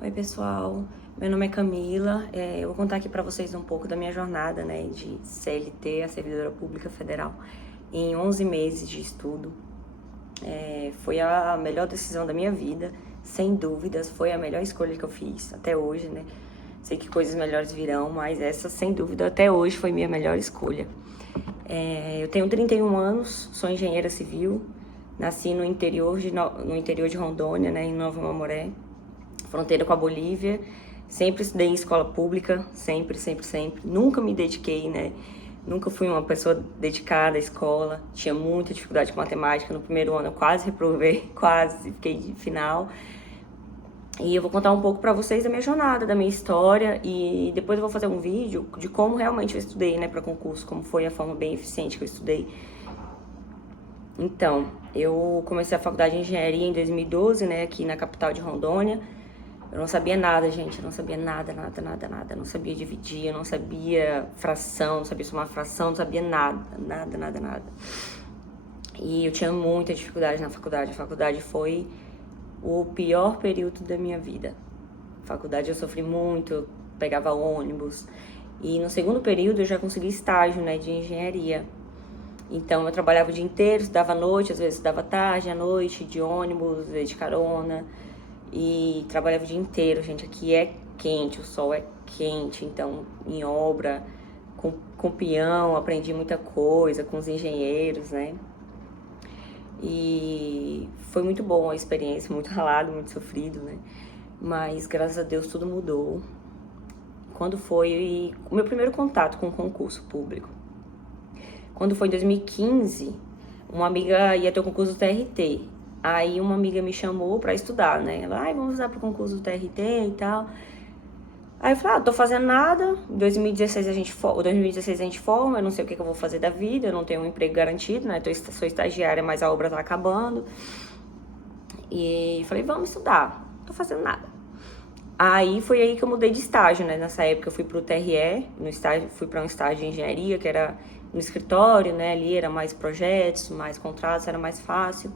Oi pessoal, meu nome é Camila, eu vou contar aqui para vocês um pouco da minha jornada, né, de CLT, a Servidora Pública Federal, em 11 meses de estudo. Foi a melhor decisão da minha vida, sem dúvidas, foi a melhor escolha que eu fiz até hoje, né. Sei que coisas melhores virão, mas essa, sem dúvida, até hoje foi minha melhor escolha. Eu tenho 31 anos, sou engenheira civil, nasci no interior de Rondônia, né, em Nova Mamoré, fronteira com a Bolívia. Sempre estudei em escola pública, sempre. Nunca me dediquei, né? Nunca fui uma pessoa dedicada à escola. Tinha muita dificuldade com matemática. No primeiro ano eu quase reprovei, quase fiquei de final. E eu vou contar um pouco pra vocês da minha jornada, da minha história, e depois eu vou fazer um vídeo de como realmente eu estudei, né, para concurso, como foi a forma bem eficiente que eu estudei. Então, eu comecei a faculdade de engenharia em 2012, né, aqui na capital de Rondônia. Eu não sabia nada, gente, eu não sabia nada. Eu não sabia dividir, eu não sabia fração, não sabia somar fração, não sabia nada. E eu tinha muita dificuldade na faculdade. A faculdade foi o pior período da minha vida. Faculdade eu sofri muito, eu pegava ônibus. E no segundo período eu já consegui estágio, né, de engenharia. Então eu trabalhava o dia inteiro, estudava à noite, às vezes estudava tarde, à noite, de ônibus, às vezes de carona. E trabalhava o dia inteiro, gente. Aqui é quente, o sol é quente, então em obra, com peão, aprendi muita coisa, com os engenheiros, né? E foi muito bom a experiência, muito ralado, muito sofrido, né? Mas graças a Deus tudo mudou. Quando foi o meu primeiro contato com o concurso público? Quando foi em 2015, uma amiga ia ter o concurso do TRT. Aí uma amiga me chamou pra estudar, né? Ela, vamos estudar pro concurso do TRT e tal. Aí eu falei, tô fazendo nada. Em 2016 a gente forma, eu não sei o que eu vou fazer da vida, eu não tenho um emprego garantido, né? Sou estagiária, mas a obra tá acabando. E falei, vamos estudar. Tô fazendo nada. Aí foi aí que eu mudei de estágio, né? Nessa época eu fui pro TRE, fui pra um estágio de engenharia, que era no escritório, né? Ali era mais projetos, mais contratos, era mais fácil.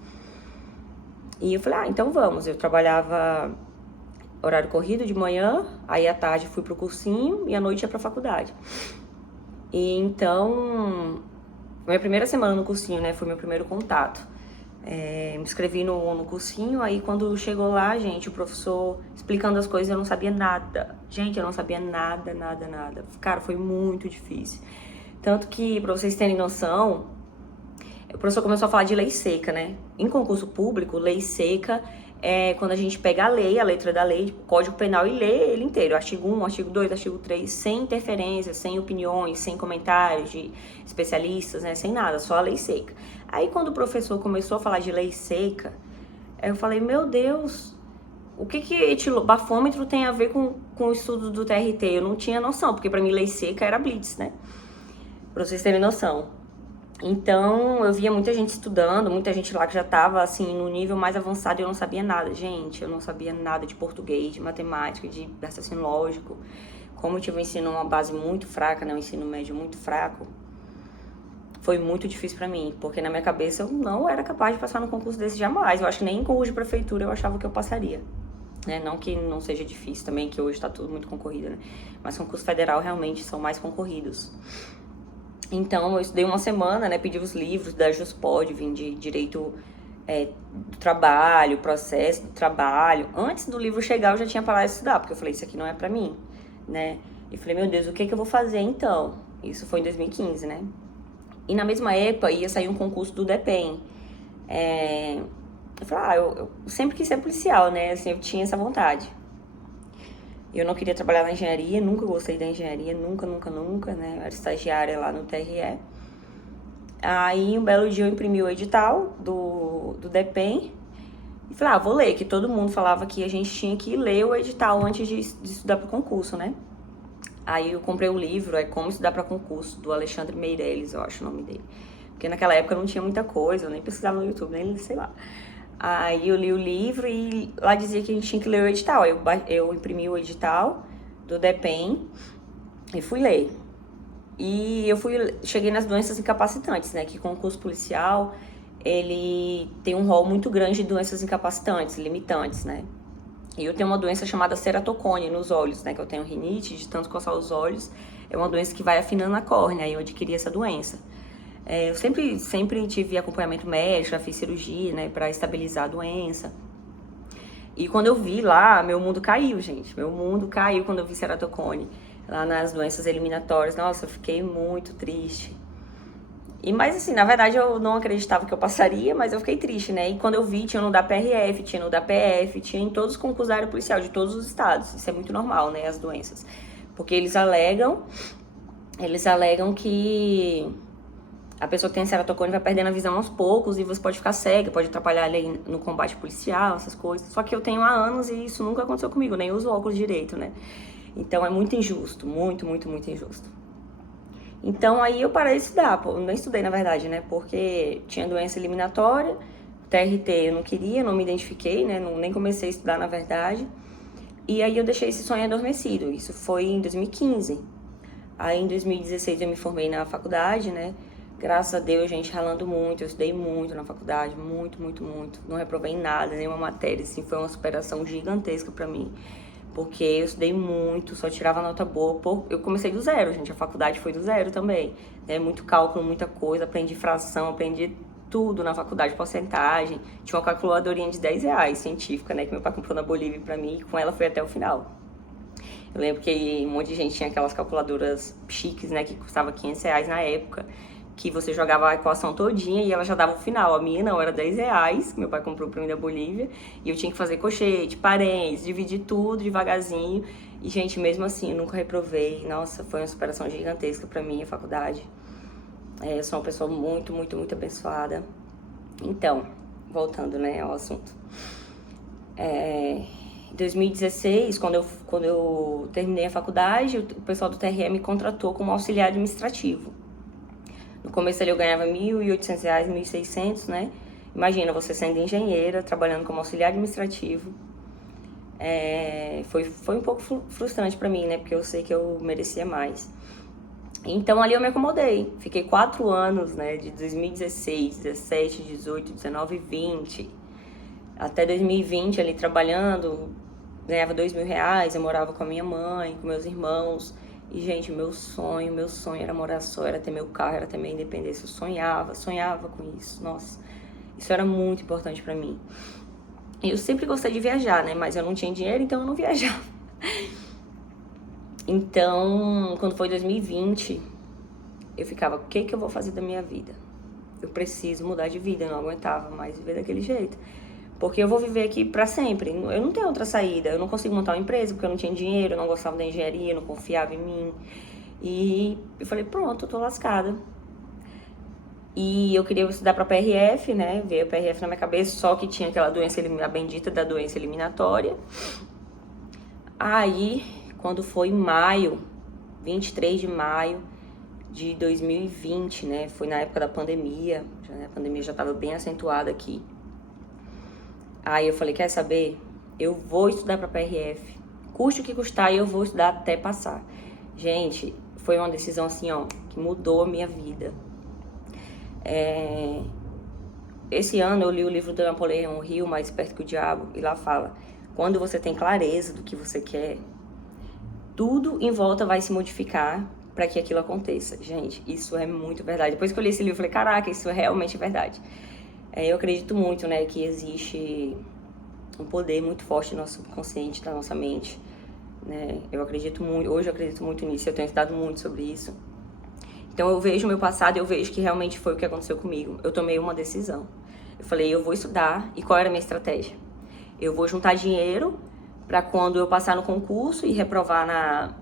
E eu falei, então vamos. Eu trabalhava horário corrido de manhã, aí à tarde fui pro cursinho e à noite ia pra faculdade. E então, minha primeira semana no cursinho, né, foi meu primeiro contato. Me inscrevi no cursinho, aí quando chegou lá, gente, o professor explicando as coisas, eu não sabia nada. Gente, eu não sabia nada. Cara, foi muito difícil. Tanto que, pra vocês terem noção, o professor começou a falar de lei seca, né? Em concurso público, lei seca é quando a gente pega a lei, a letra da lei, o Código Penal, e lê ele inteiro, artigo 1, artigo 2, artigo 3, sem interferências, sem opiniões, sem comentários de especialistas, né? Sem nada, só a lei seca. Aí quando o professor começou a falar de lei seca, eu falei, meu Deus, o que bafômetro tem a ver com o estudo do TRT? Eu não tinha noção, porque pra mim lei seca era blitz, né? Pra vocês terem noção. Então, eu via muita gente estudando, muita gente lá que já tava, assim, no nível mais avançado e eu não sabia nada. Gente, eu não sabia nada de português, de matemática, de raciocínio lógico. Como eu tive um ensino, uma base muito fraca, né, um ensino médio muito fraco, foi muito difícil pra mim, porque na minha cabeça eu não era capaz de passar num concurso desse jamais. Eu acho que nem em concurso de prefeitura eu achava que eu passaria. Né? Não que não seja difícil também, que hoje tá tudo muito concorrido, né? Mas concurso federal realmente são mais concorridos. Então, eu estudei uma semana, né, pedi os livros da Juspod, vim de direito do trabalho, processo do trabalho. Antes do livro chegar, eu já tinha parado de estudar, porque eu falei, isso aqui não é pra mim, né? E falei, meu Deus, o que eu vou fazer então? Isso foi em 2015, né? E na mesma época, ia sair um concurso do DEPEN. Eu falei, eu sempre quis ser policial, né? Assim, eu tinha essa vontade. Eu não queria trabalhar na engenharia, nunca gostei da engenharia, nunca, né? Eu era estagiária lá no TRE. Aí, um belo dia, eu imprimi o edital do DEPEN e falei, vou ler, que todo mundo falava que a gente tinha que ler o edital antes de estudar para concurso, né? Aí eu comprei o livro, Como Estudar para Concurso, do Alexandre Meirelles, eu acho o nome dele. Porque naquela época não tinha muita coisa, eu nem pesquisava no YouTube, nem sei lá. Aí eu li o livro e lá dizia que a gente tinha que ler o edital. Eu imprimi o edital do DEPEN e fui ler. E cheguei nas doenças incapacitantes, né? Que concurso policial, ele tem um rol muito grande de doenças incapacitantes, limitantes, né? E eu tenho uma doença chamada ceratocone nos olhos, né? Que eu tenho rinite, de tanto coçar os olhos. É uma doença que vai afinando a córnea, aí eu adquiri essa doença. Eu sempre tive acompanhamento médico, já fiz cirurgia, né? Pra estabilizar a doença. E quando eu vi lá, meu mundo caiu, gente. Meu mundo caiu quando eu vi ceratocone. Lá nas doenças eliminatórias. Nossa, eu fiquei muito triste. Mas assim, na verdade eu não acreditava que eu passaria, mas eu fiquei triste, né? E quando eu vi, tinha no da PRF, tinha no da PF, tinha em todos os concursos da área policial, de todos os estados. Isso é muito normal, né? As doenças. Porque eles alegam que a pessoa que tem ceratocone vai perdendo a visão aos poucos e você pode ficar cega, pode atrapalhar ali no combate policial, essas coisas. Só que eu tenho há anos e isso nunca aconteceu comigo, nem uso óculos direito, né? Então é muito injusto, muito, muito, muito injusto. Então aí eu parei de estudar, pô, nem estudei na verdade, né? Porque tinha doença eliminatória, TRT eu não queria, não me identifiquei, né? Nem comecei a estudar na verdade. E aí eu deixei esse sonho adormecido, isso foi em 2015. Aí em 2016 eu me formei na faculdade, né? Graças a Deus, gente, ralando muito, eu estudei muito na faculdade, muito, muito, muito. Não reprovei em nada, nenhuma matéria, assim, foi uma superação gigantesca pra mim. Porque eu estudei muito, só tirava nota boa. Eu comecei do zero, gente, a faculdade foi do zero também. Né? Muito cálculo, muita coisa, aprendi fração, aprendi tudo na faculdade, porcentagem. Tinha uma calculadorinha de R$ 10, científica, né, que meu pai comprou na Bolívia pra mim, e com ela foi até o final. Eu lembro que um monte de gente tinha aquelas calculadoras chiques, né, que custava R$ 500 na época, que você jogava a equação todinha e ela já dava o final. A minha não, era R$ 10, que meu pai comprou pra mim da Bolívia, e eu tinha que fazer colchete, parênteses, dividir tudo devagarzinho. E, gente, mesmo assim, eu nunca reprovei. Nossa, foi uma superação gigantesca pra mim a faculdade. Eu sou uma pessoa muito, muito, muito abençoada. Então, voltando, né, ao assunto. Em 2016, quando eu terminei a faculdade, o pessoal do TRE me contratou como auxiliar administrativo. No começo ali eu ganhava R$ 1.800, R$ 1.600, né? Imagina, você sendo engenheira, trabalhando como auxiliar administrativo. Foi um pouco frustrante pra mim, né? Porque eu sei que eu merecia mais. Então ali eu me acomodei. Fiquei 4 anos, né? De 2016, 17, 18, 19 e 20. Até 2020 ali trabalhando, ganhava R$ 2.000, eu morava com a minha mãe, com meus irmãos. E, gente, meu sonho era morar só, era ter meu carro, era ter minha independência. Eu sonhava com isso, nossa. Isso era muito importante pra mim. E eu sempre gostei de viajar, né? Mas eu não tinha dinheiro, então eu não viajava. Então, quando foi 2020, eu ficava, o que eu vou fazer da minha vida? Eu preciso mudar de vida, eu não aguentava mais viver daquele jeito. Porque eu vou viver aqui pra sempre, eu não tenho outra saída, eu não consigo montar uma empresa porque eu não tinha dinheiro, eu não gostava da engenharia, eu não confiava em mim. E eu falei, pronto, eu tô lascada. E eu queria estudar pra PRF, né, veio a PRF na minha cabeça, só que tinha aquela doença, a bendita da doença eliminatória. Aí, quando foi em maio, 23 de maio de 2020, né, foi na época da pandemia, a pandemia já tava bem acentuada aqui. Aí eu falei, quer saber? Eu vou estudar pra PRF. Custe o que custar, eu vou estudar até passar. Gente, foi uma decisão assim, ó, que mudou a minha vida. Esse ano eu li o livro do Napoleão Hill, Mais Esperto que o Diabo, e lá fala, quando você tem clareza do que você quer, tudo em volta vai se modificar para que aquilo aconteça. Gente, isso é muito verdade. Depois que eu li esse livro, eu falei, caraca, isso é realmente verdade. Eu acredito muito, né, que existe um poder muito forte no nosso subconsciente, da nossa mente, né? Hoje eu acredito muito nisso, eu tenho estudado muito sobre isso. Então eu vejo o meu passado e eu vejo que realmente foi o que aconteceu comigo. Eu tomei uma decisão. Eu falei, eu vou estudar. E qual era a minha estratégia? Eu vou juntar dinheiro para quando eu passar no concurso e reprovar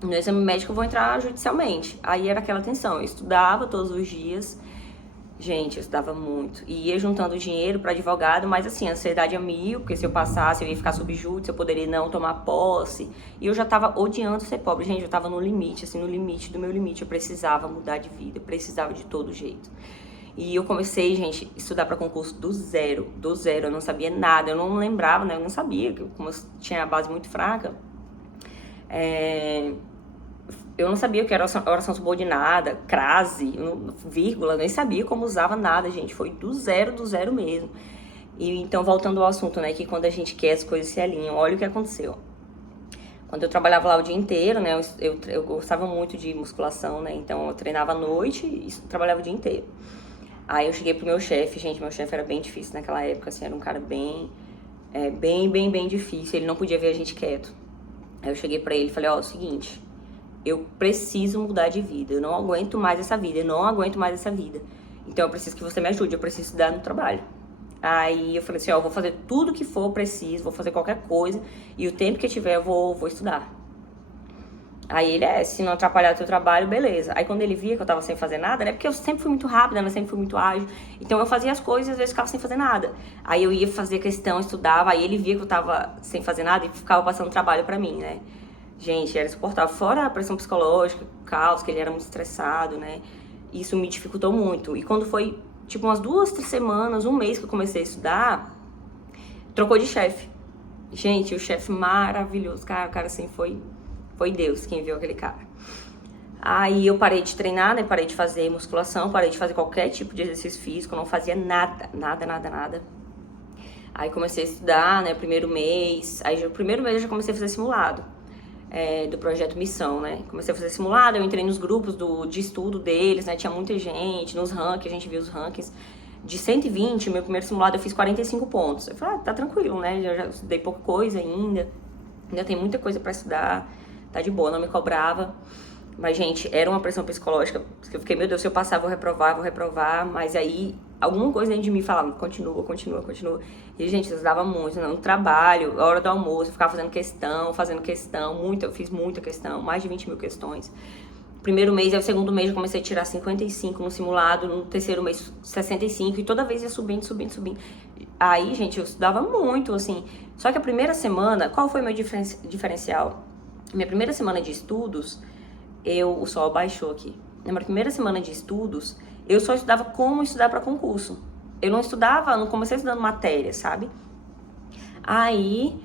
no exame médico, eu vou entrar judicialmente. Aí era aquela tensão, eu estudava todos os dias. Gente, eu estudava muito. E ia juntando dinheiro para advogado, mas assim, a ansiedade a mil, porque se eu passasse, eu ia ficar sob júdice, eu poderia não tomar posse. E eu já tava odiando ser pobre. Gente, eu tava no limite, assim, no limite do meu limite. Eu precisava mudar de vida, eu precisava de todo jeito. E eu comecei, gente, a estudar para concurso do zero. Eu não sabia nada, eu não lembrava, né? Eu não sabia, como eu tinha a base muito fraca. Eu não sabia o que era oração subordinada, crase, vírgula, nem sabia como usava nada, gente. Foi do zero mesmo. E então, voltando ao assunto, né, que quando a gente quer as coisas se alinham, olha o que aconteceu. Quando eu trabalhava lá o dia inteiro, né, eu gostava muito de musculação, né, então eu treinava à noite e trabalhava o dia inteiro. Aí eu cheguei pro meu chefe, gente, meu chefe era bem difícil naquela época, assim, era um cara bem difícil, ele não podia ver a gente quieto. Aí eu cheguei pra ele e falei, ó, é o seguinte, eu preciso mudar de vida, eu não aguento mais essa vida, eu não aguento mais essa vida. Então eu preciso que você me ajude, eu preciso estudar no trabalho. Aí eu falei assim, ó, eu vou fazer tudo que for preciso, vou fazer qualquer coisa, e o tempo que eu tiver eu vou estudar. Aí ele, se não atrapalhar o teu trabalho, beleza. Aí quando ele via que eu tava sem fazer nada, né, porque eu sempre fui muito rápida, né, sempre fui muito ágil, então eu fazia as coisas e às vezes ficava sem fazer nada. Aí eu ia fazer questão, estudava, aí ele via que eu tava sem fazer nada e ficava passando trabalho pra mim, né. Gente, era insuportável. Fora a pressão psicológica, o caos, que ele era muito estressado, né, isso me dificultou muito. E quando foi, tipo, umas 2, 3 semanas, um mês que eu comecei a estudar, trocou de chefe. Gente, o chefe maravilhoso, cara, o cara assim foi Deus quem viu aquele cara. Aí eu parei de treinar, né, parei de fazer musculação, parei de fazer qualquer tipo de exercício físico, não fazia nada. Aí comecei a estudar, né, primeiro mês, aí no primeiro mês eu já comecei a fazer simulado. Do projeto Missão, né? Comecei a fazer simulado, eu entrei nos grupos de estudo deles, né? Tinha muita gente, nos rankings, a gente viu os rankings. De 120, meu primeiro simulado eu fiz 45 pontos. Eu falei, tá tranquilo, né? Eu já estudei pouca coisa ainda tem muita coisa pra estudar, tá de boa, não me cobrava. Mas, gente, era uma pressão psicológica, eu fiquei, meu Deus, se eu passar, vou reprovar, mas aí alguma coisa dentro de mim falava, continua. E, gente, eu estudava muito, né? No trabalho, a hora do almoço, eu ficava fazendo questão, eu fiz muita questão, mais de 20 mil questões. Primeiro mês, aí o segundo mês eu comecei a tirar 55 no simulado, no terceiro mês 65, e toda vez ia subindo. Aí, gente, eu estudava muito, assim. Só que a primeira semana, qual foi o meu diferencial? Minha primeira semana de estudos, o sol baixou aqui. Na minha primeira semana de estudos, eu só estudava como estudar para concurso. Eu não comecei estudando matéria, sabe? Aí,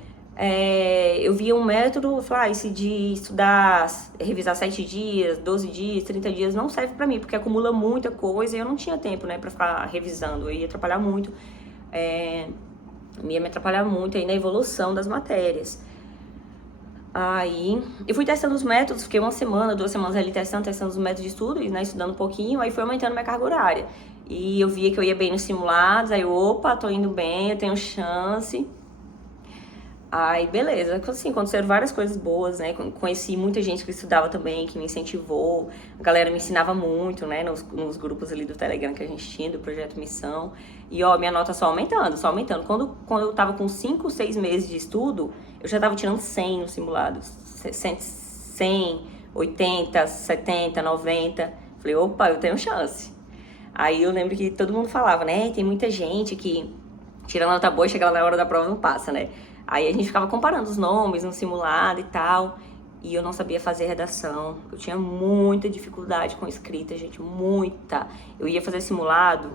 eu via um método, eu falava, esse de estudar, revisar 7 dias, 12 dias, 30 dias, não serve pra mim, porque acumula muita coisa e eu não tinha tempo, né, pra ficar revisando, eu ia atrapalhar muito, ia me atrapalhar muito aí na evolução das matérias. Aí, eu fui testando os métodos, fiquei 1 semana, 2 semanas ali testando os métodos de estudo, né, estudando um pouquinho, aí foi aumentando minha carga horária. E eu via que eu ia bem nos simulados, aí opa, tô indo bem, eu tenho chance. Aí, beleza, assim, aconteceram várias coisas boas, né, conheci muita gente que estudava também, que me incentivou, a galera me ensinava muito, né, nos grupos ali do Telegram que a gente tinha, do Projeto Missão, e ó, minha nota só aumentando. Quando eu tava com 5, 6 meses de estudo, eu já tava tirando 100 no simulado, 100, 80, 70, 90, falei, opa, eu tenho chance. Aí eu lembro que todo mundo falava, né, tem muita gente que tira nota boa e chega lá na hora da prova não passa, né. Aí a gente ficava comparando os nomes no simulado e tal, e eu não sabia fazer redação. Eu tinha muita dificuldade com escrita, gente, muita. Eu ia fazer simulado,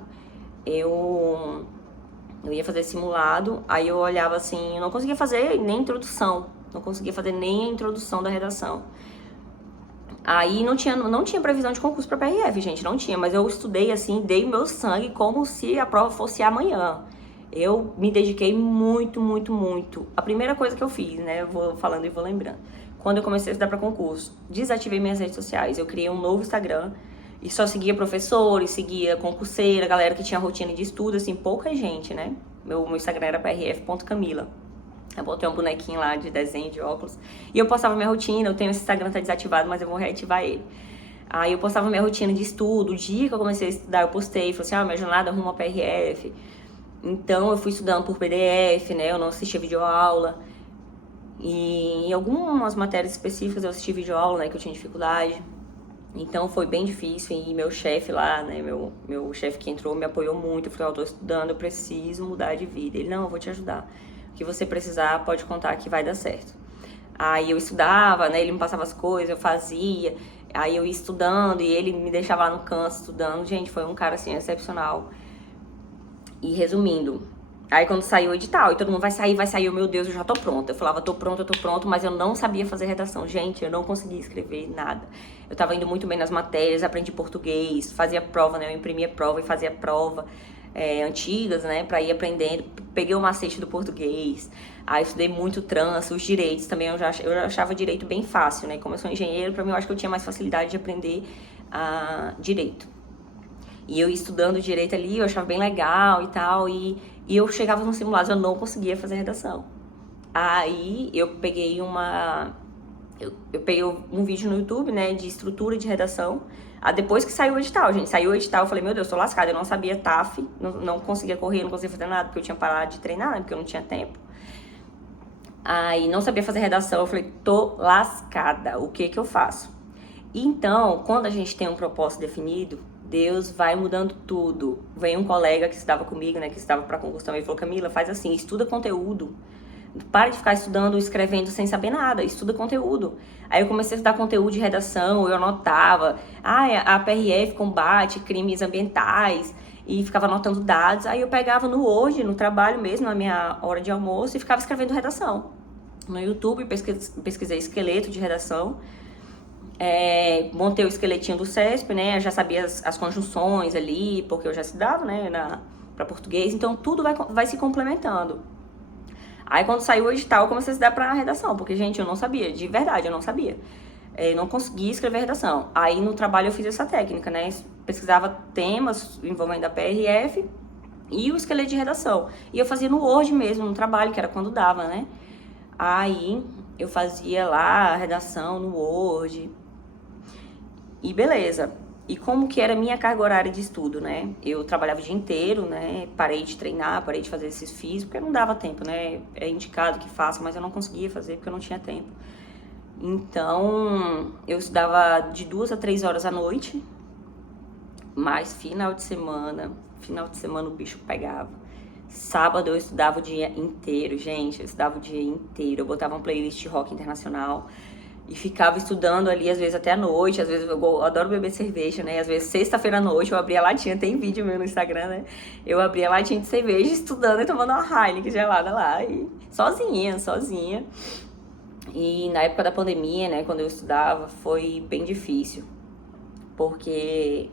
aí eu olhava assim, eu não conseguia fazer nem introdução, não conseguia fazer nem a introdução da redação. Aí não tinha previsão de concurso para PRF, gente, não tinha, mas eu estudei assim, dei o meu sangue como se a prova fosse amanhã. Eu me dediquei muito. A primeira coisa que eu fiz, né, eu vou falando e vou lembrando. Quando eu comecei a estudar para concurso, desativei minhas redes sociais. Eu criei um novo Instagram e só seguia professores, seguia concurseira, galera que tinha rotina de estudo, assim, pouca gente, né. Meu Instagram era prf.camila. Eu botei um bonequinho lá de desenho, de óculos. E eu postava minha rotina, eu tenho esse Instagram, tá desativado, mas eu vou reativar ele. Aí eu postava minha rotina de estudo, o dia que eu comecei a estudar, eu postei, falei assim, minha jornada rumo a PRF. Então, eu fui estudando por PDF, né? Eu não assistia videoaula. E em algumas matérias específicas eu assisti videoaula, né? Que eu tinha dificuldade. Então, foi bem difícil. E meu chefe lá, né? Meu chefe que entrou me apoiou muito. Eu falei, eu tô estudando, eu preciso mudar de vida. Ele, não, eu vou te ajudar. O que você precisar, pode contar que vai dar certo. Aí eu estudava, né? Ele me passava as coisas, eu fazia. Aí eu ia estudando e ele me deixava lá no canto estudando. Gente, foi um cara, assim, excepcional. E resumindo, aí quando saiu o edital, e todo mundo vai sair, meu Deus, eu já tô pronta. Eu falava, tô pronto, mas eu não sabia fazer redação. Gente, eu não conseguia escrever nada. Eu tava indo muito bem nas matérias, aprendi português, fazia prova, né? Eu imprimia prova e fazia prova. antigas, né, para ir aprendendo. Peguei o macete do português, aí estudei muito trans, os direitos também, eu achava direito bem fácil, né, como eu sou engenheiro, para mim eu acho que eu tinha mais facilidade de aprender direito. E eu estudando direito ali, eu achava bem legal e tal, e eu chegava nos simulados, eu não conseguia fazer redação. Aí eu peguei eu peguei um vídeo no YouTube, né, de estrutura de redação. Depois que saiu o edital, gente, saiu o edital, eu falei, meu Deus, tô lascada, eu não sabia TAF, não conseguia correr, não conseguia fazer nada, porque eu tinha parado de treinar, né, porque eu não tinha tempo. Aí não sabia fazer redação, eu falei, tô lascada, o que que eu faço? Então, quando a gente tem um propósito definido, Deus vai mudando tudo. Veio um colega que estava comigo, né, que estava para concurso também, falou, Camila, faz assim, estuda conteúdo. Para de ficar estudando, escrevendo sem saber nada, estuda conteúdo. Aí eu comecei a estudar conteúdo de redação, eu anotava, a PRF combate crimes ambientais, e ficava anotando dados. Aí eu pegava no Word, no trabalho mesmo, na minha hora de almoço, e ficava escrevendo redação. No YouTube, pesquisei esqueleto de redação, montei o esqueletinho do CESP, né, eu já sabia as conjunções ali, porque eu já estudava, né, para português, então tudo vai se complementando. Aí quando saiu o edital, eu comecei a estudar pra redação, porque, gente, eu não sabia, de verdade, eu não sabia. Não conseguia escrever redação. Aí no trabalho eu fiz essa técnica, né? Pesquisava temas envolvendo a PRF e o esqueleto de redação. E eu fazia no Word mesmo, no trabalho, que era quando dava, né? Aí eu fazia lá a redação no Word. E beleza. E como que era a minha carga horária de estudo, né? Eu trabalhava o dia inteiro, né? Parei de treinar, parei de fazer esses físicos, porque não dava tempo, né? É indicado que faça, mas eu não conseguia fazer porque eu não tinha tempo. Então, eu estudava de 2 a 3 horas à noite, mas final de semana o bicho pegava. Sábado eu estudava o dia inteiro, gente, eu estudava o dia inteiro. Eu botava uma playlist de rock internacional e ficava estudando ali, às vezes até a noite, às vezes eu adoro beber cerveja, né? Às vezes sexta-feira à noite eu abria a latinha, tem vídeo meu no Instagram, né? Eu abria a latinha de cerveja estudando e tomando uma Heineken gelada lá, e sozinha. E na época da pandemia, né, quando eu estudava, foi bem difícil. Porque,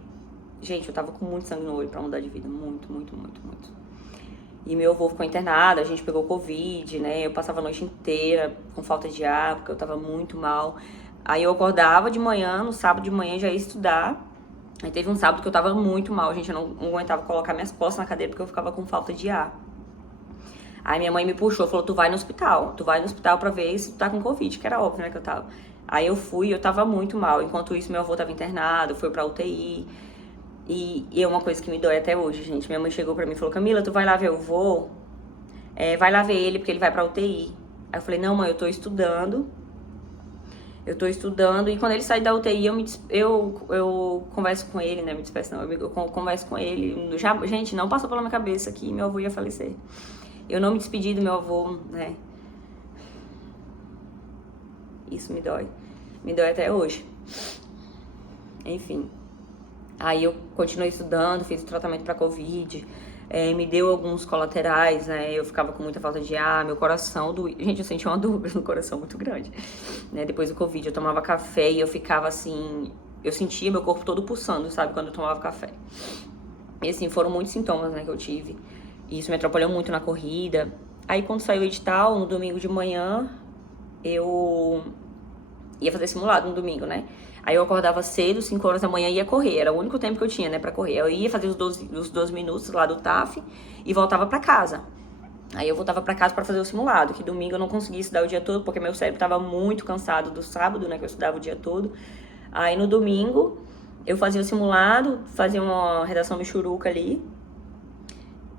gente, eu tava com muito sangue no olho pra mudar de vida, muito. E meu avô ficou internado, a gente pegou Covid, né? Eu passava a noite inteira com falta de ar, porque eu tava muito mal. Aí eu acordava de manhã, no sábado de manhã já ia estudar. Aí teve um sábado que eu tava muito mal, gente, eu não aguentava colocar minhas costas na cadeira porque eu ficava com falta de ar. Aí minha mãe me puxou, falou, tu vai no hospital pra ver se tu tá com Covid, que era óbvio, né, que eu tava. Aí eu fui, eu tava muito mal. Enquanto isso, meu avô tava internado, foi pra UTI. E é uma coisa que me dói até hoje, gente. Minha mãe chegou pra mim e falou, Camila, tu vai lá ver o vô? Vai lá ver ele, porque ele vai pra UTI. Aí eu falei, não, mãe, eu tô estudando. E quando ele sair da UTI, eu converso com ele, né? Me despeço não, eu converso com ele. Gente, não passou pela minha cabeça que meu avô ia falecer. Eu não me despedi do meu avô, né? Isso me dói. Me dói até hoje. Enfim. Aí eu continuei estudando, fiz o tratamento pra Covid. Me deu alguns colaterais, né? Eu ficava com muita falta de ar, meu coração doía. Gente, eu senti uma dor no coração muito grande. Né? Depois do Covid, eu tomava café e eu ficava assim... Eu sentia meu corpo todo pulsando, sabe? Quando eu tomava café. E assim, foram muitos sintomas, né, que eu tive. E isso me atrapalhou muito na corrida. Aí quando saiu o edital, no domingo de manhã, eu ia fazer simulado no domingo, né? Aí eu acordava cedo, 5 horas da manhã, e ia correr. Era o único tempo que eu tinha, né, pra correr. Eu ia fazer os 12 minutos lá do TAF e voltava pra casa. Aí eu voltava pra casa pra fazer o simulado, que domingo eu não conseguia estudar o dia todo, porque meu cérebro tava muito cansado do sábado, né, que eu estudava o dia todo. Aí no domingo, eu fazia o simulado, fazia uma redação michuruca ali,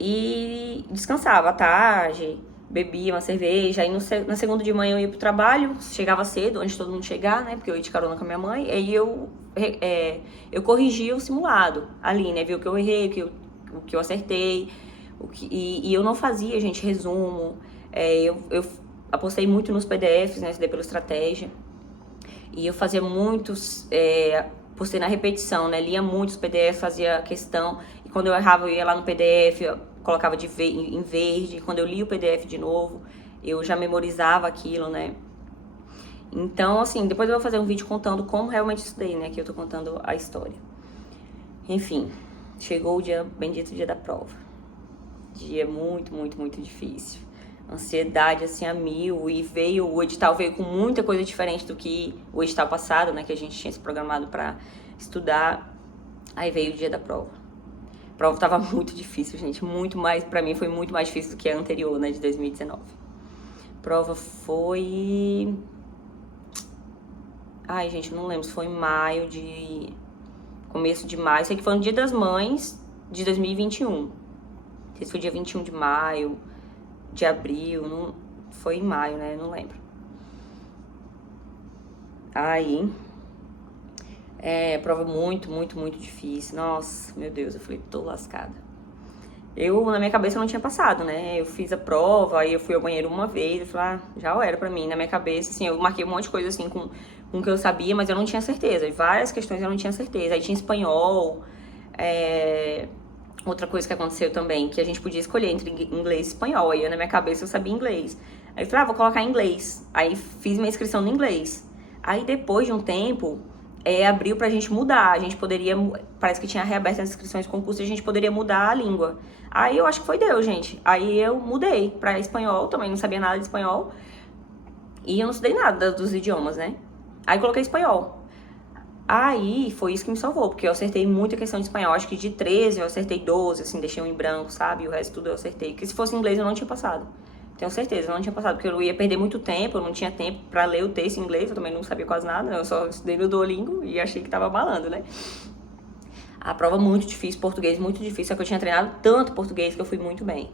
e descansava à tarde, bebia uma cerveja. Aí na segunda de manhã eu ia pro trabalho, chegava cedo, antes de todo mundo chegar, né? Porque eu ia de carona com a minha mãe. Aí eu corrigia o simulado ali, né? Vi o que eu errei, o que eu acertei. E eu não fazia, gente, resumo. Eu apostei muito nos PDFs, né? Estudei pela estratégia. E eu fazia muitos... postei na repetição, né? Lia muitos PDFs, fazia questão. E quando eu errava, eu ia lá no PDF... colocava em verde, quando eu li o PDF de novo, eu já memorizava aquilo, né? Então, assim, depois eu vou fazer um vídeo contando como realmente estudei, né? Que eu tô contando a história. Enfim, chegou o bendito dia da prova. Dia muito, muito, muito difícil. Ansiedade, assim, a mil. E o edital veio com muita coisa diferente do que o edital passado, né? Que a gente tinha se programado pra estudar. Aí veio o dia da prova. A prova tava muito difícil, gente. Muito mais, pra mim foi muito mais difícil do que a anterior, né? De 2019. A prova foi... Ai, gente, eu não lembro se foi em maio de... Começo de maio. Sei que foi no Dia das Mães de 2021. Não sei se foi dia 21 de maio, de abril. Não... Foi em maio, né? Não lembro. Aí... prova muito, muito, muito difícil. Nossa, meu Deus, eu falei, tô lascada. Na minha cabeça, eu não tinha passado, né? Eu fiz a prova, aí eu fui ao banheiro uma vez, eu falei, já era pra mim. Na minha cabeça, assim, eu marquei um monte de coisa, assim, com o que eu sabia, mas eu não tinha certeza. E várias questões eu não tinha certeza. Aí tinha espanhol, outra coisa que aconteceu também, que a gente podia escolher entre inglês e espanhol. Aí na minha cabeça eu sabia inglês. Aí eu falei, vou colocar inglês. Aí fiz minha inscrição no inglês. Aí depois de um tempo... abriu pra gente mudar, a gente poderia, parece que tinha reaberto as inscrições de concurso e a gente poderia mudar a língua. Aí eu acho que foi Deus, gente. Aí eu mudei pra espanhol, também não sabia nada de espanhol. E eu não estudei nada dos idiomas, né? Aí coloquei espanhol. Aí foi isso que me salvou, porque eu acertei muita questão de espanhol. Acho que de 13 eu acertei 12, assim, deixei um em branco, sabe? E o resto tudo eu acertei. Porque se fosse inglês eu não tinha passado. Tenho certeza, eu não tinha passado, porque eu ia perder muito tempo, eu não tinha tempo pra ler o texto em inglês, eu também não sabia quase nada, eu só estudei no Duolingo e achei que tava balando, né? A prova muito difícil, português muito difícil, só que eu tinha treinado tanto português que eu fui muito bem,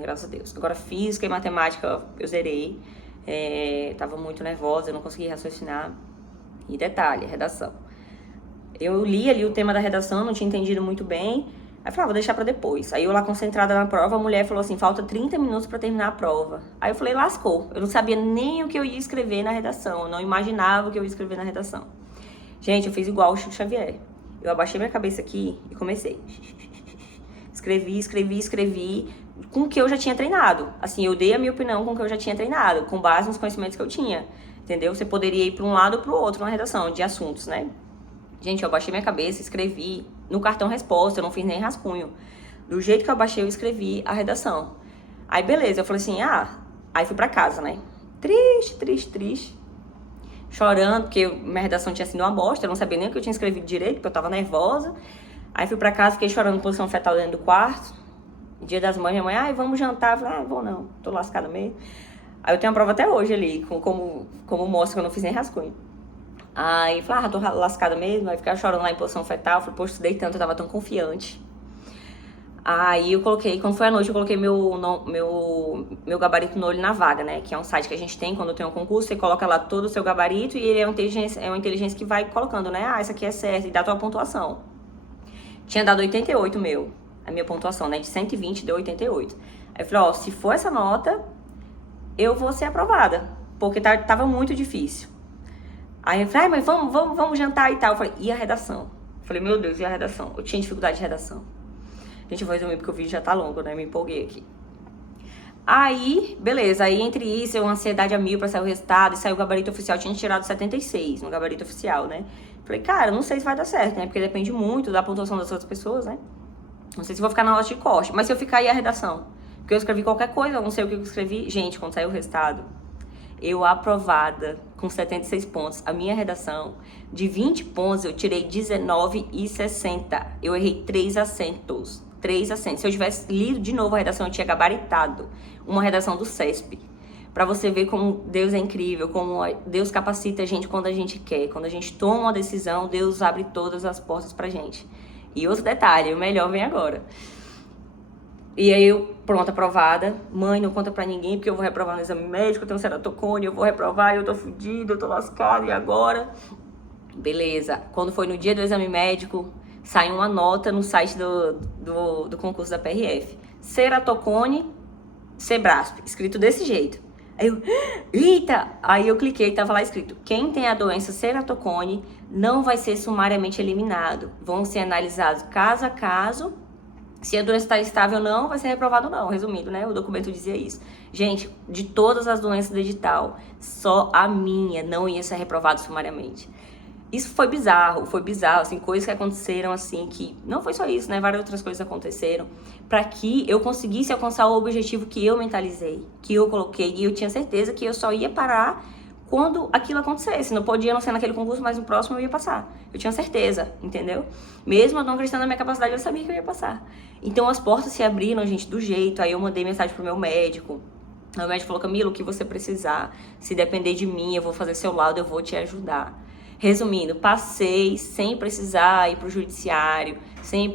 graças a Deus. Agora física e matemática eu zerei, tava muito nervosa, eu não consegui raciocinar. E detalhe, redação. Eu li ali o tema da redação, não tinha entendido muito bem. Aí eu falei, vou deixar pra depois. Aí eu lá concentrada na prova, a mulher falou assim, falta 30 minutos pra terminar a prova. Aí eu falei, lascou. Eu não sabia nem o que eu ia escrever na redação. Eu não imaginava o que eu ia escrever na redação. Gente, eu fiz igual o Chico Xavier. Eu abaixei minha cabeça aqui e comecei. Escrevi, com o que eu já tinha treinado. Assim, eu dei a minha opinião com o que eu já tinha treinado, com base nos conhecimentos que eu tinha. Entendeu? Você poderia ir pra um lado ou pro outro na redação de assuntos, né? Gente, eu abaixei minha cabeça, escrevi no cartão resposta, eu não fiz nem rascunho. Do jeito que eu abaixei, eu escrevi a redação. Aí, beleza, eu falei assim, aí fui pra casa, né? Triste. Chorando, porque minha redação tinha sido uma bosta, eu não sabia nem o que eu tinha escrevido direito, porque eu tava nervosa. Aí fui pra casa, fiquei chorando em posição fetal dentro do quarto. Dia das Mães, minha mãe, vamos jantar. Eu falei, vou não, tô lascada mesmo. Aí eu tenho a prova até hoje ali, como mostra que eu não fiz nem rascunho. Aí falei, tô lascada mesmo. Aí ficava chorando lá em posição fetal. Falei, poxa, estudei tanto, eu tava tão confiante. Aí eu coloquei, quando foi à noite, eu coloquei meu gabarito no Olho na Vaga, né? Que é um site que a gente tem quando tem um concurso, você coloca lá todo o seu gabarito e ele é uma inteligência que vai colocando, né? Essa aqui é certa, e dá a tua pontuação. Tinha dado 88 a minha pontuação, né? De 120 deu 88. Aí eu falei, se for essa nota, eu vou ser aprovada, porque tava muito difícil. Aí eu falei, mas vamos jantar e tal. Eu falei, e a redação? Eu falei, meu Deus, e a redação? Eu tinha dificuldade de redação. Gente, eu vou resumir porque o vídeo já tá longo, né? Me empolguei aqui. Aí, beleza. Aí, entre isso, uma ansiedade a mil pra sair o resultado. E saiu o gabarito oficial. Eu tinha tirado 76 no gabarito oficial, né? Falei, cara, não sei se vai dar certo, né? Porque depende muito da pontuação das outras pessoas, né? Não sei se vou ficar na nota de corte. Mas se eu ficar aí, a redação? Porque eu escrevi qualquer coisa, eu não sei o que eu escrevi. Gente, quando saiu o resultado, eu aprovada com 76 pontos. A minha redação, de 20 pontos, eu tirei 19,60. Eu errei 3 acentos. 3 acentos. Se eu tivesse lido de novo a redação, eu tinha gabaritado uma redação do CESP. Pra você ver como Deus é incrível, como Deus capacita a gente quando a gente quer. Quando a gente toma uma decisão, Deus abre todas as portas pra gente. E outro detalhe, o melhor vem agora. E aí eu, pronto, aprovada. Mãe, não conta pra ninguém, porque eu vou reprovar no exame médico, eu tenho ceratocone, eu vou reprovar, eu tô fodida, eu tô lascada, e agora? Beleza. Quando foi no dia do exame médico, saiu uma nota no site do concurso da PRF. Ceratocone, Sebrasp, escrito desse jeito. Aí eu, eita! Aí eu cliquei e tava lá escrito, quem tem a doença ceratocone não vai ser sumariamente eliminado. Vão ser analisados caso a caso. Se a doença está estável ou não, vai ser reprovado ou não. Resumindo, né? O documento dizia isso. Gente, de todas as doenças do edital, só a minha não ia ser reprovada sumariamente. isso foi bizarro, assim, coisas que aconteceram, assim, que não foi só isso, né, várias outras coisas aconteceram, para que eu conseguisse alcançar o objetivo que eu mentalizei, que eu coloquei, e eu tinha certeza que eu só ia parar quando aquilo acontecesse. Não podia não ser naquele concurso, mas no próximo eu ia passar. Eu tinha certeza, entendeu? Mesmo eu não acreditando na minha capacidade, eu sabia que eu ia passar. Então as portas se abriram, gente, do jeito. Aí eu mandei mensagem pro meu médico. Aí o médico falou: Camila, o que você precisar, se depender de mim, eu vou fazer seu laudo, eu vou te ajudar. Resumindo, passei sem precisar ir pro judiciário, sem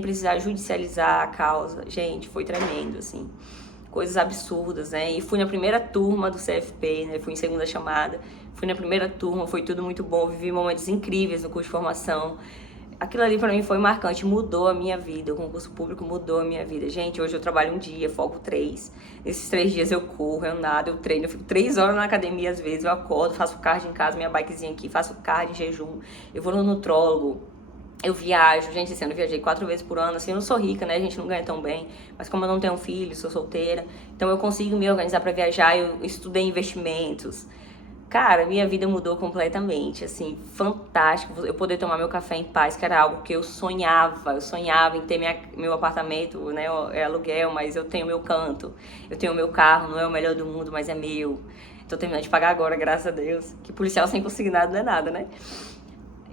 precisar judicializar a causa. Gente, foi tremendo, assim. Coisas absurdas, né? E fui na primeira turma do CFP, né? Fui em segunda chamada. Fui na primeira turma, foi tudo muito bom. Vivi momentos incríveis no curso de formação. Aquilo ali pra mim foi marcante, mudou a minha vida. O concurso público mudou a minha vida. Gente, hoje eu trabalho um dia, folgo 3. Nesses 3 dias eu corro, eu nado, eu treino. Eu fico 3 horas na academia às vezes. Eu acordo, faço cardio em casa, minha bikezinha aqui, faço cardio em jejum. Eu vou no nutrólogo. Eu viajo, gente, esse ano eu viajei 4 vezes por ano, assim, eu não sou rica, né, a gente não ganha tão bem, mas como eu não tenho um filho, sou solteira, então eu consigo me organizar pra viajar, eu estudei investimentos. Cara, minha vida mudou completamente, assim, fantástico, eu poder tomar meu café em paz, que era algo que eu sonhava em ter meu apartamento, né, é aluguel, mas eu tenho meu canto, eu tenho meu carro, não é o melhor do mundo, mas é meu, tô terminando de pagar agora, graças a Deus, que policial sem consignado não é nada, né?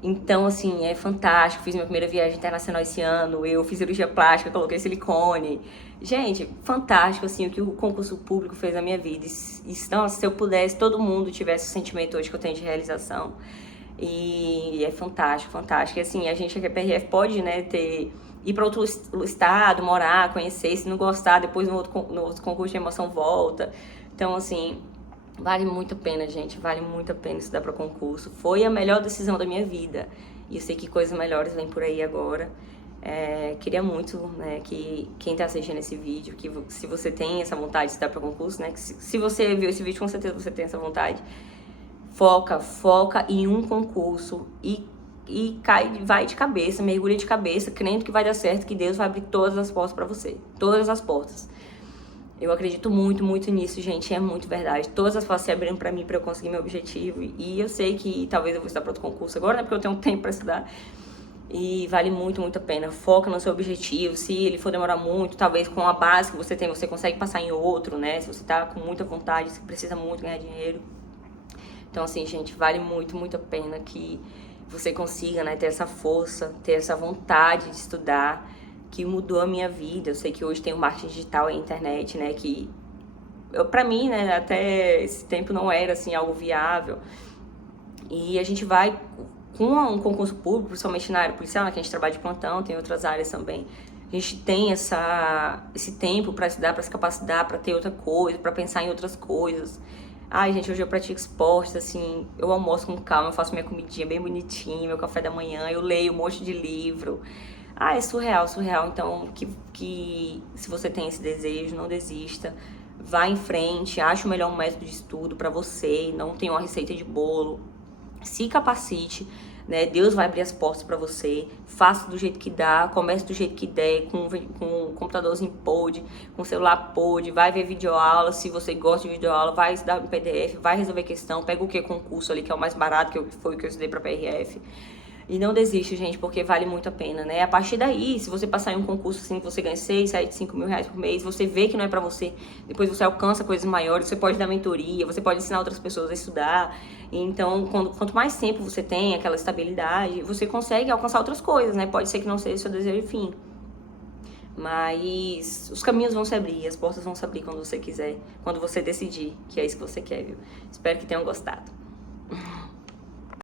Então, assim, é fantástico. Fiz minha primeira viagem internacional esse ano. Eu fiz cirurgia plástica, coloquei silicone. Gente, fantástico, assim, o que o concurso público fez na minha vida. Então, se eu pudesse, todo mundo tivesse o sentimento hoje que eu tenho de realização. E é fantástico, fantástico. E, assim, a gente aqui, a PRF, pode, né, ir para outro estado, morar, conhecer. Se não gostar, depois no outro concurso de emoção volta. Então, assim, vale muito a pena, gente. Vale muito a pena estudar para concurso. Foi a melhor decisão da minha vida. E eu sei que coisas melhores vêm por aí agora. Queria muito, né, que quem está assistindo esse vídeo, que se você tem essa vontade de estudar para concurso, né, que se você viu esse vídeo, com certeza você tem essa vontade. Foca em um concurso e vai de cabeça, mergulha de cabeça, crendo que vai dar certo, que Deus vai abrir todas as portas para você. Todas as portas. Eu acredito muito, muito nisso, gente, é muito verdade. Todas as portas se abriram pra mim, pra eu conseguir meu objetivo. E eu sei que talvez eu vou estudar para outro concurso agora, né, porque eu tenho tempo pra estudar. E vale muito, muito a pena. Foca no seu objetivo. Se ele for demorar muito, talvez com a base que você tem, você consegue passar em outro, né? Se você tá com muita vontade, você precisa muito ganhar dinheiro. Então, assim, gente, vale muito, muito a pena que você consiga, né, ter essa força, ter essa vontade de estudar, que mudou a minha vida. Eu sei que hoje tem o marketing digital e a internet, né, que pra mim, né, até esse tempo não era, assim, algo viável. E a gente vai, com um concurso público, principalmente na área policial, né, que a gente trabalha de plantão, tem outras áreas também, a gente tem esse tempo pra estudar, pra se capacitar, pra ter outra coisa, pra pensar em outras coisas. Ai, gente, hoje eu pratico esportes, assim, eu almoço com calma, eu faço minha comidinha bem bonitinha, meu café da manhã, eu leio um monte de livro. Ah, é surreal, surreal. Então, que se você tem esse desejo, não desista. Vá em frente, ache o melhor método de estudo para você, não tenha uma receita de bolo. Se capacite, né? Deus vai abrir as portas para você. Faça do jeito que dá, comece do jeito que der, com um computadorzinho pode, com celular pode, vai ver videoaula, se você gosta de videoaula, vai estudar no PDF, vai resolver questão, pega o que concurso ali, que é o mais barato, que foi o que eu estudei para PRF. E não desiste, gente, porque vale muito a pena, né? A partir daí, se você passar em um concurso assim, que você ganha 6, 7, 5 mil reais por mês, você vê que não é pra você, depois você alcança coisas maiores, você pode dar mentoria, você pode ensinar outras pessoas a estudar. Então, quanto mais tempo você tem, aquela estabilidade, você consegue alcançar outras coisas, né? Pode ser que não seja o seu desejo fim. Mas os caminhos vão se abrir, as portas vão se abrir quando você quiser, quando você decidir que é isso que você quer, viu? Espero que tenham gostado.